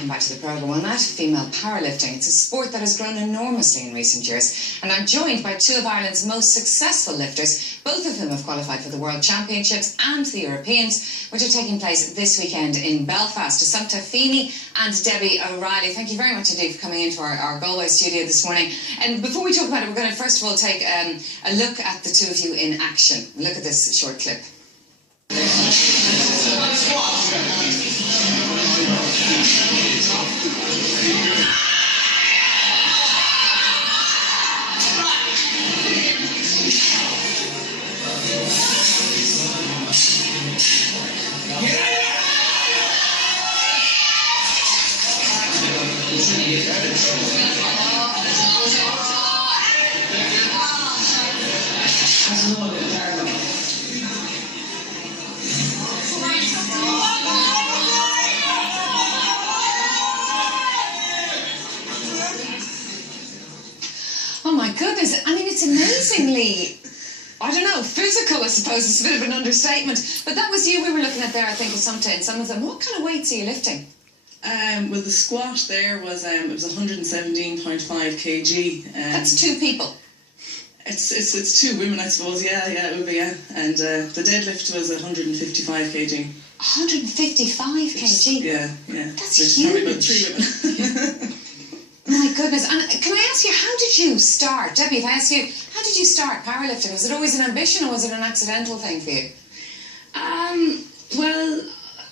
welcome back to the programme. Well, now to female powerlifting. It's a sport that has grown enormously in recent years, and I'm joined by two of Ireland's most successful lifters, both of whom have qualified for the World Championships and the Europeans, which are taking place this weekend in Belfast. Assumpta and Debbie O'Reilly, thank you very much indeed for coming into our Galway studio this morning. And before we talk about it, we're going to first of all take a look at the two of you in action. Look at this short clip. Oh my goodness, I mean, it's amazingly, I don't know, physical, I suppose. It's a bit of an understatement. But that was you we were looking at there, I think, Assumpta, and some of them. What kind of weights are you lifting? Well, the squat there was it was 117.5 kg. That's two people. It's two women, I suppose. Yeah, it would be, yeah. And the deadlift was 155 kg. 155 kg? Yeah. That's There's huge. probably about three women. My goodness. And can I ask you, how did you start? Debbie, if I ask you, how did you start powerlifting? Was it always an ambition or was it an accidental thing for you? Well,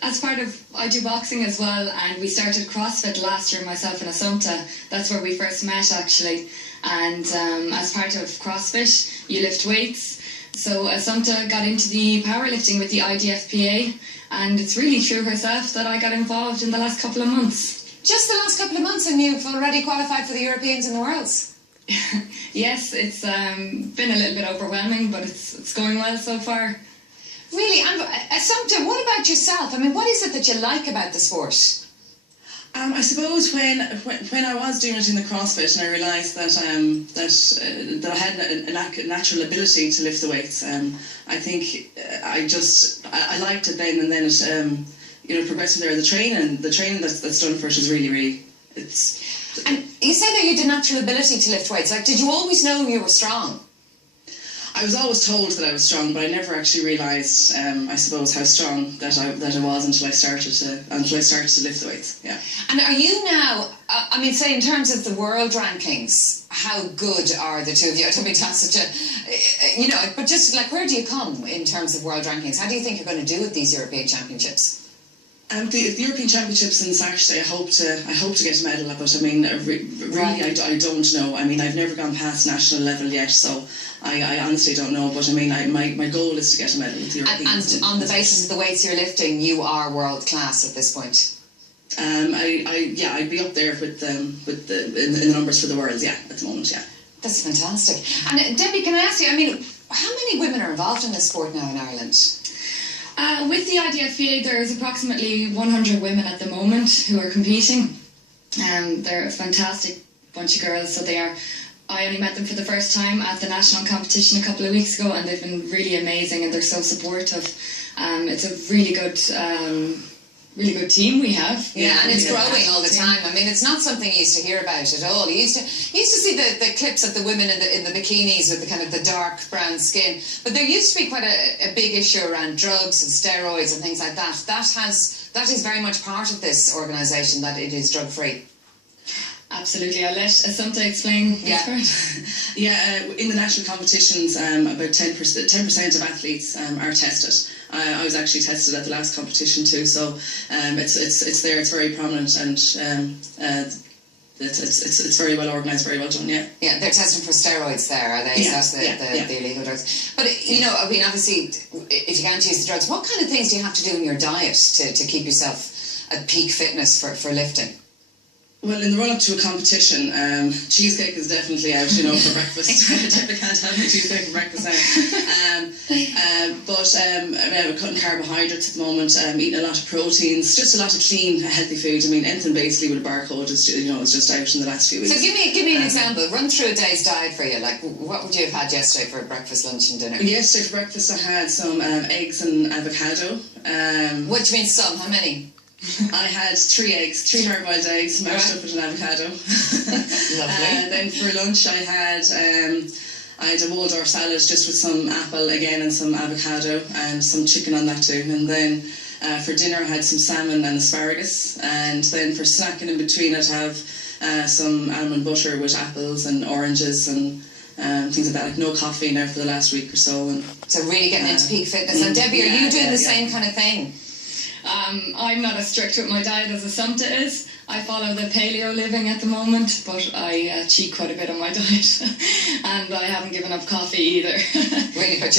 as part of, I do boxing as well, and we started CrossFit last year, myself and Assumpta. That's where we first met, actually. And as part of CrossFit, you lift weights. So Assumpta got into the powerlifting with the IDFPA, and it's really through herself that I got involved in the last couple of months. Just the last couple of months and you've already qualified for the Europeans and the Worlds? Yes, it's been a little bit overwhelming, but it's going well so far. Really? And Assumpta, what about yourself? I mean, what is it that you like about the sport? I suppose when I was doing it in the CrossFit and I realised that I had a natural ability to lift the weights, I think I liked it then, and then it progressed from there. The training that's done for it is really it's. And you say that you had a natural ability to lift weights. Like, did you always know you were strong? I was always told that I was strong, but I never actually realised, I suppose, how strong that I was until I started to lift the weights. Yeah. And are you now? I mean, say in terms of the world rankings, how good are the two of you? I don't mean to ask such a, but just like, where do you come in terms of world rankings? How do you think you're going to do at these European Championships? The European Championships on Saturday, I hope to get a medal, but I mean, I don't know. I mean, I've never gone past national level yet, so I honestly don't know. But I mean, my goal is to get a medal with the Europeans. And on the basis of the weights you're lifting, you are world class at this point. I'd be up there with in the numbers for the Worlds. Yeah, at the moment. Yeah. That's fantastic. And Debbie, can I ask you? I mean, how many women are involved in this sport now in Ireland? With the IDFPA, there's approximately 100 women at the moment who are competing. They're a fantastic bunch of girls, so they are. I only met them for the first time at the national competition a couple of weeks ago, and they've been really amazing, and they're so supportive. It's a really good team we have. Yeah, and it's growing all the time. I mean, it's not something you used to hear about at all. You used to see the clips of the women in the bikinis with the kind of the dark brown skin. But there used to be quite a big issue around drugs and steroids and things like that. That is very much part of this organisation, that it is drug free. Absolutely. I'll let Assumpta explain. Yeah, in the national competitions, about 10% of athletes are tested. I was actually tested at the last competition too, so it's there. It's very prominent, and it's very well organised, very well done. Yeah. Yeah, they're testing for steroids there, are they? Yeah, So that's the illegal drugs. But I mean, obviously, if you can't use the drugs, what kind of things do you have to do in your diet to keep yourself at peak fitness for lifting? Well, in the run-up to a competition, cheesecake is definitely out, for breakfast. I definitely can't have my cheesecake for breakfast now. But I'm cutting carbohydrates at the moment, eating a lot of proteins, just a lot of clean, healthy food. I mean, anything basically with a barcode is, is just out in the last few weeks. So give me an example. Run through a day's diet for you. Like, what would you have had yesterday for breakfast, lunch and dinner? Yesterday for breakfast I had some eggs and avocado. What do you mean some? How many? I had 3 eggs, 3 hard-boiled eggs, mashed up with an avocado. Lovely. And then for lunch I had a Waldorf salad just with some apple again and some avocado and some chicken on that too. And then for dinner I had some salmon and asparagus. And then for snacking in between I'd have some almond butter with apples and oranges and things like that. Like no coffee now for the last week or so. And so really getting into peak fitness. And Debbie, are you doing the same kind of thing? I'm not as strict with my diet as Assumpta is. I follow the paleo living at the moment, but I cheat quite a bit on my diet, and I haven't given up coffee either. Really, but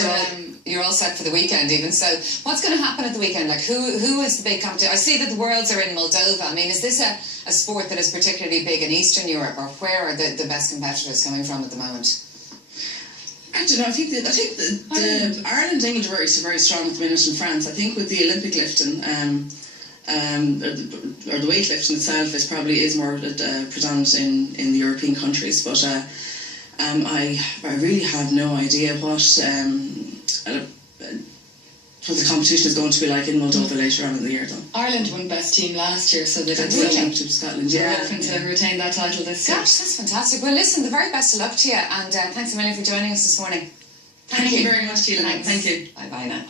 you're all set for the weekend even. So what's going to happen at the weekend? Like who is the big competition? I see that the Worlds are in Moldova. I mean, is this a sport that is particularly big in Eastern Europe, or where are the best competitors coming from at the moment? I don't know. I think the Ireland, England are very strong at the minute in France. I think with the Olympic lifting, or the weightlifting itself is more predominant in the European countries. But I really have no idea what the competition is going to be like in Moldova later on in the year, though. Ireland won best team last year, so they did Championship Scotland. They're hoping to retain that title this year. Gosh, that's fantastic. Well, listen, the very best of luck to you, and thanks a million for joining us this morning. Thank you very much, Keelan. Thank you. Bye-bye now.